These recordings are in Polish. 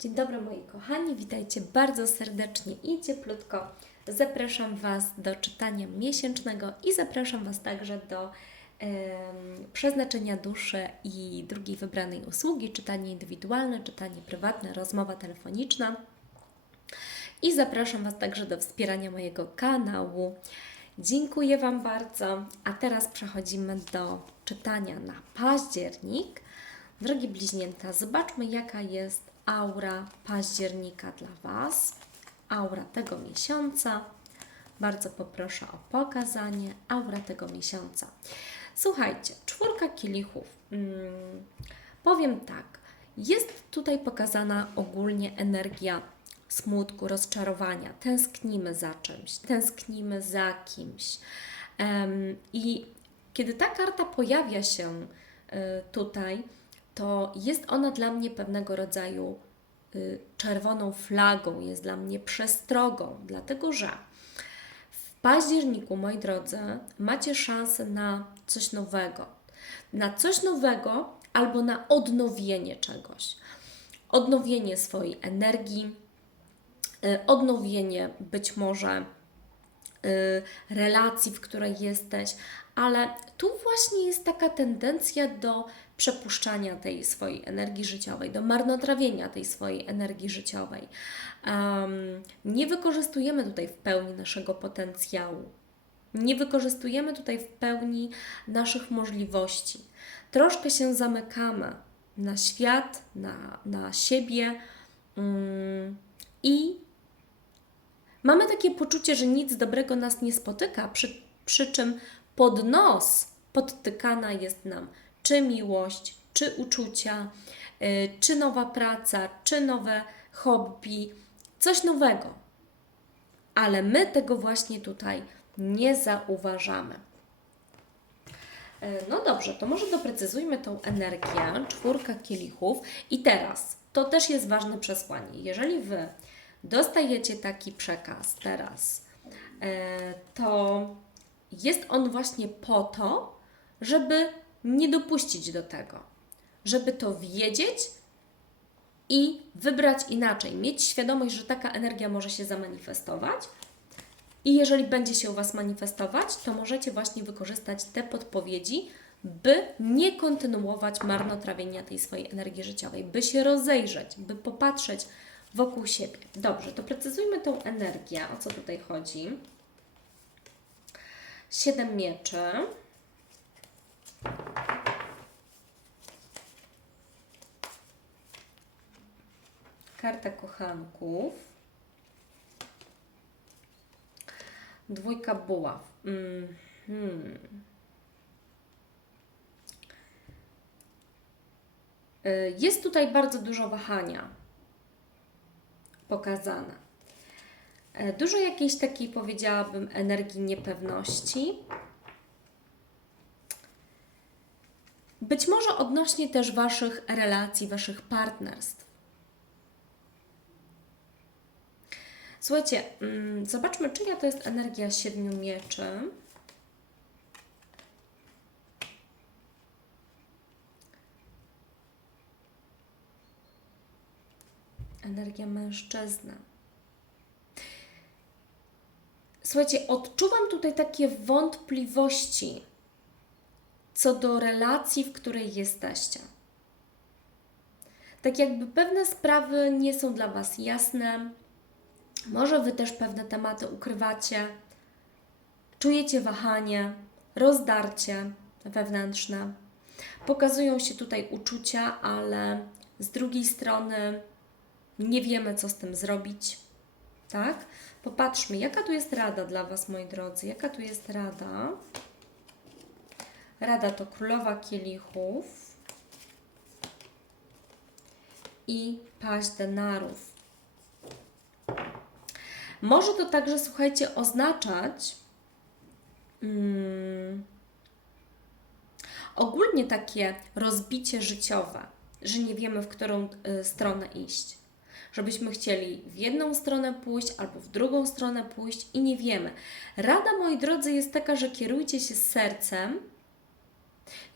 Dzień dobry moi kochani, witajcie bardzo serdecznie i cieplutko. Zapraszam Was do czytania miesięcznego i zapraszam Was także do em, przeznaczenia duszy i drugiej wybranej usługi, czytanie indywidualne, czytanie prywatne, rozmowa telefoniczna. I zapraszam Was także do wspierania mojego kanału. Dziękuję Wam bardzo. A teraz przechodzimy do czytania na październik. Drogie bliźnięta, zobaczmy jaka jest aura października dla Was. Aura tego miesiąca. Bardzo poproszę o pokazanie aura tego miesiąca. Słuchajcie, czwórka kielichów. Mm, powiem tak, jest tutaj pokazana ogólnie energia smutku, rozczarowania. Tęsknimy za czymś, tęsknimy za kimś. Em, I kiedy ta karta pojawia się y, tutaj, to jest ona dla mnie pewnego rodzaju y, czerwoną flagą, jest dla mnie przestrogą, dlatego że w październiku, moi drodzy, macie szansę na coś nowego. Na coś nowego albo na odnowienie czegoś. Odnowienie swojej energii, y, odnowienie być może y, relacji, w której jesteś, ale tu właśnie jest taka tendencja do przepuszczania tej swojej energii życiowej, do marnotrawienia tej swojej energii życiowej. Um, nie wykorzystujemy tutaj w pełni naszego potencjału. Nie wykorzystujemy tutaj w pełni naszych możliwości. Troszkę się zamykamy na świat, na, na siebie mm, i mamy takie poczucie, że nic dobrego nas nie spotyka, przy, przy czym pod nos podtykana jest nam czy miłość, czy uczucia, y, czy nowa praca, czy nowe hobby, coś nowego. Ale my tego właśnie tutaj nie zauważamy. Y, No dobrze, to może doprecyzujmy tą energię, czwórka kielichów. I teraz, to też jest ważne przesłanie. Jeżeli Wy dostajecie taki przekaz teraz, y, to jest on właśnie po to, żeby nie dopuścić do tego, żeby to wiedzieć i wybrać inaczej, mieć świadomość, że taka energia może się zamanifestować. I jeżeli będzie się u Was manifestować, to możecie właśnie wykorzystać te podpowiedzi, by nie kontynuować marnotrawienia tej swojej energii życiowej, by się rozejrzeć, by popatrzeć wokół siebie. Dobrze, to precyzujmy tą energię, o co tutaj chodzi. Siedem mieczy. Karta kochanków. Dwójka buław. Mhm. Y, Jest tutaj bardzo dużo wahania pokazane. Dużo jakiejś takiej, powiedziałabym, energii niepewności. Być może odnośnie też Waszych relacji, Waszych partnerstw. Słuchajcie, mm, zobaczmy, czyja to jest energia siedmiu mieczy. Energia mężczyzny. Słuchajcie, odczuwam tutaj takie wątpliwości co do relacji, w której jesteście. Tak jakby pewne sprawy nie są dla Was jasne, może Wy też pewne tematy ukrywacie, czujecie wahanie, rozdarcie wewnętrzne. Pokazują się tutaj uczucia, ale z drugiej strony nie wiemy, co z tym zrobić. Tak? Popatrzmy, jaka tu jest rada dla Was, moi drodzy. Jaka tu jest rada? Rada to królowa kielichów i paź denarów. Może to także, słuchajcie, oznaczać mm, ogólnie takie rozbicie życiowe, że nie wiemy, w którą y, stronę iść. Żebyśmy chcieli w jedną stronę pójść albo w drugą stronę pójść i nie wiemy. Rada, moi drodzy, jest taka, że kierujcie się sercem.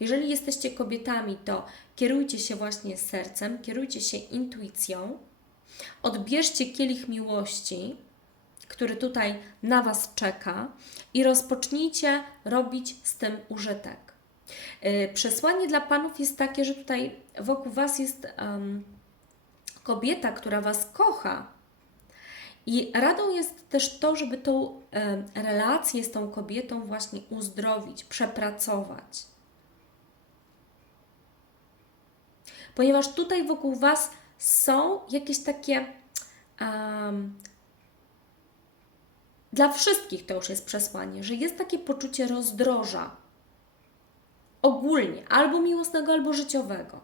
Jeżeli jesteście kobietami, to kierujcie się właśnie sercem, kierujcie się intuicją, Odbierzcie kielich miłości, który tutaj na Was czeka i rozpocznijcie robić z tym użytek. Yy, Przesłanie dla panów jest takie, że tutaj wokół Was jest em, kobieta, która Was kocha. I radą jest też to, żeby tą relację z tą kobietą właśnie uzdrowić, przepracować. Ponieważ tutaj wokół Was są jakieś takie. em, dla wszystkich to już jest przesłanie, że jest takie poczucie rozdroża ogólnie, albo miłosnego, albo życiowego.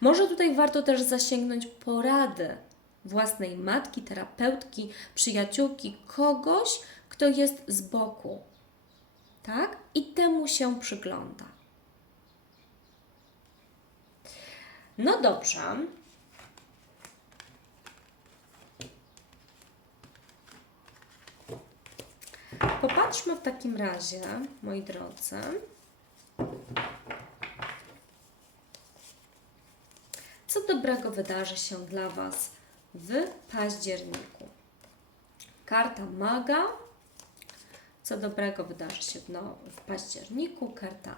Może tutaj warto też zasięgnąć porady własnej matki, terapeutki, przyjaciółki, kogoś, kto jest z boku, tak? I temu się przygląda. No dobrze. Popatrzmy w takim razie, moi drodzy. Co dobrego wydarzy się dla Was w październiku? Karta maga. Co dobrego wydarzy się w, no, w październiku? Karta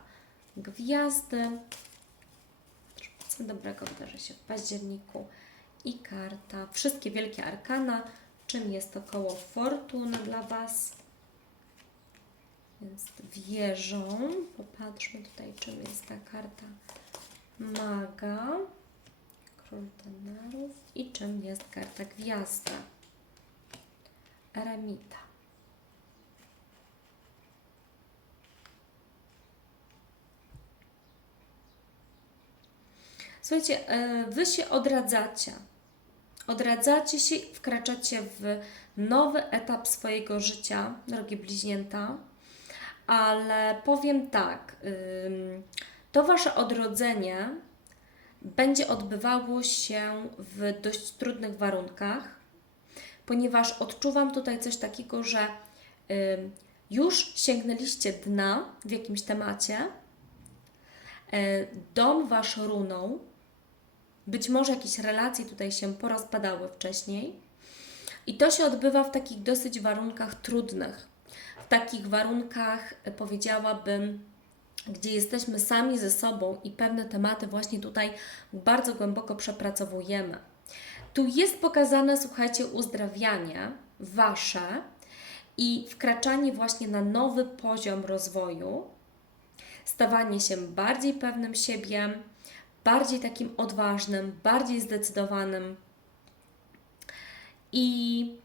gwiazdy. Dobrego wydarzy się w październiku? I karta wszystkie wielkie arkana. Czym jest to koło fortuny dla Was? Więc wieżą. Popatrzmy tutaj, czym jest ta karta maga. Król denarów. I czym jest karta gwiazda. Eremita. Słuchajcie, e, Wy się odradzacie. Odradzacie się, wkraczacie w nowy etap swojego życia, drogie bliźnięta, ale powiem tak, to Wasze odrodzenie będzie odbywało się w dość trudnych warunkach, ponieważ odczuwam tutaj coś takiego, że już sięgnęliście dna w jakimś temacie, e, dom Wasz runął, być może jakieś relacje tutaj się porozpadały wcześniej. I to się odbywa w takich dosyć warunkach trudnych. W takich warunkach, e, powiedziałabym, gdzie jesteśmy sami ze sobą i pewne tematy właśnie tutaj bardzo głęboko przepracowujemy. Tu jest pokazane, słuchajcie, uzdrawianie wasze i wkraczanie właśnie na nowy poziom rozwoju, stawanie się bardziej pewnym siebie, bardziej takim odważnym, bardziej zdecydowanym. I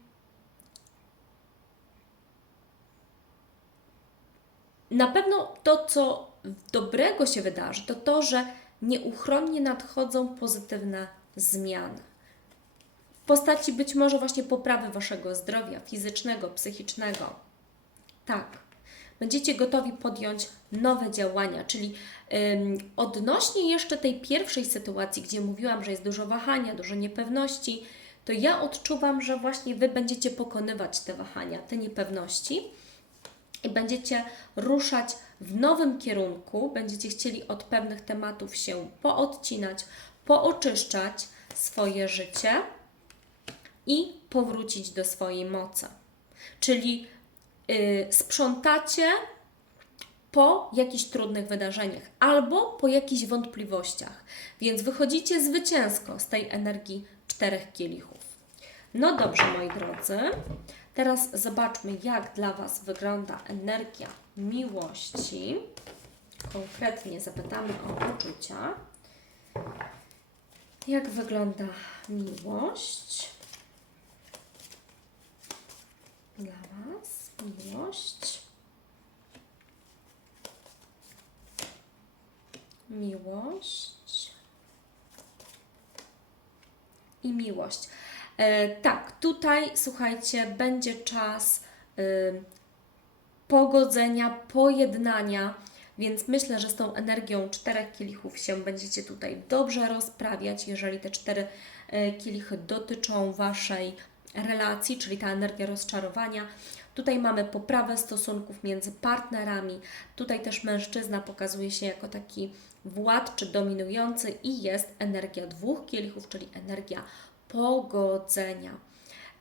na pewno to, co dobrego się wydarzy, to to, że nieuchronnie nadchodzą pozytywne zmiany. W postaci być może właśnie poprawy waszego zdrowia fizycznego, psychicznego. Tak, będziecie gotowi podjąć nowe działania, czyli ym, odnośnie jeszcze tej pierwszej sytuacji, gdzie mówiłam, że jest dużo wahania, dużo niepewności, to ja odczuwam, że właśnie Wy będziecie pokonywać te wahania, te niepewności i będziecie ruszać w nowym kierunku, będziecie chcieli od pewnych tematów się poodcinać, pooczyszczać swoje życie i powrócić do swojej mocy. Czyli yy, sprzątacie po jakichś trudnych wydarzeniach albo po jakichś wątpliwościach, więc wychodzicie zwycięsko z tej energii czterech kielichów. No dobrze, moi drodzy, teraz zobaczmy, jak dla Was wygląda energia miłości. Konkretnie zapytamy o uczucia. Jak wygląda miłość dla Was? Miłość. Miłość i miłość. E, tak, tutaj słuchajcie, będzie czas e, pogodzenia, pojednania, więc myślę, że z tą energią czterech kielichów się będziecie tutaj dobrze rozprawiać, jeżeli te cztery e, kielichy dotyczą Waszej relacji, czyli ta energia rozczarowania. Tutaj mamy poprawę stosunków między partnerami. Tutaj też mężczyzna pokazuje się jako taki władczy, dominujący i jest energia dwóch kielichów, czyli energia pogodzenia.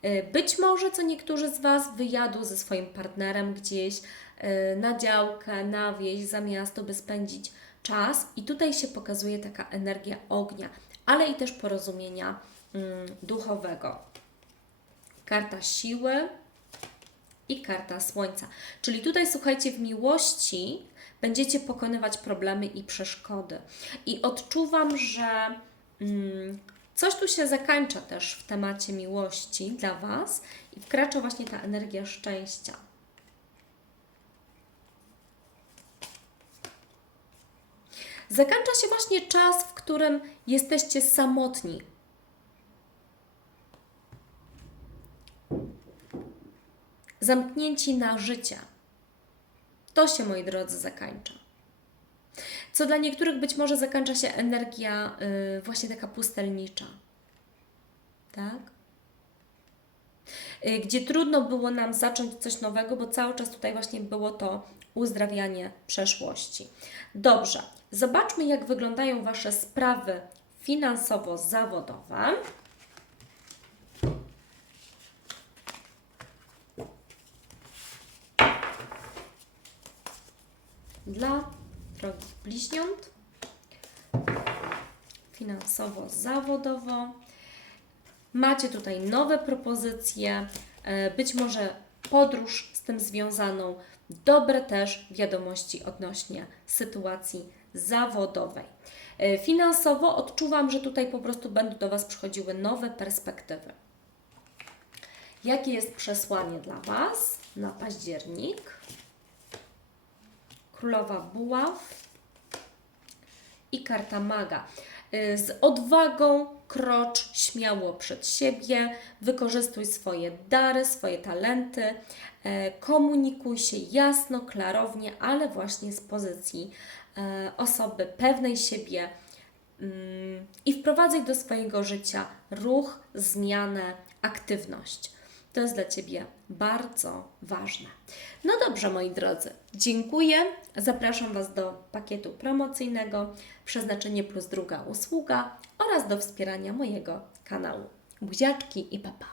Y, Być może co niektórzy z Was wyjadą ze swoim partnerem gdzieś y, na działkę, na wieś, za miasto, by spędzić czas, i tutaj się pokazuje taka energia ognia, ale i też porozumienia mm, duchowego. Karta siły i karta słońca. Czyli tutaj słuchajcie, w miłości będziecie pokonywać problemy i przeszkody. I odczuwam, że mm, coś tu się zakańcza też w temacie miłości dla Was i wkracza właśnie ta energia szczęścia. Zakańcza się właśnie czas, w którym jesteście samotni. Zamknięci na życie. To się, moi drodzy, zakańcza. Co dla niektórych być może zakańcza się energia y, właśnie taka pustelnicza. Tak? Y, Gdzie trudno było nam zacząć coś nowego, bo cały czas tutaj właśnie było to uzdrawianie przeszłości. Dobrze, zobaczmy, jak wyglądają Wasze sprawy finansowo-zawodowe. Dla drogich bliźniąt, finansowo-zawodowo. Macie tutaj nowe propozycje, e, być może podróż z tym związaną, dobre też wiadomości odnośnie sytuacji zawodowej. E, Finansowo odczuwam, że tutaj po prostu będą do Was przychodziły nowe perspektywy. Jakie jest przesłanie dla Was na październik? Królowa Buław i karta maga. Y, Z odwagą krocz śmiało przed siebie, wykorzystuj swoje dary, swoje talenty, e, komunikuj się jasno, klarownie, ale właśnie z pozycji e, osoby pewnej siebie mm, i wprowadzaj do swojego życia ruch, zmianę, aktywność. To jest dla Ciebie bardzo ważne. No dobrze, moi drodzy, dziękuję. Zapraszam Was do pakietu promocyjnego Przeznaczenie plus druga usługa oraz do wspierania mojego kanału. Buziaczki i papa.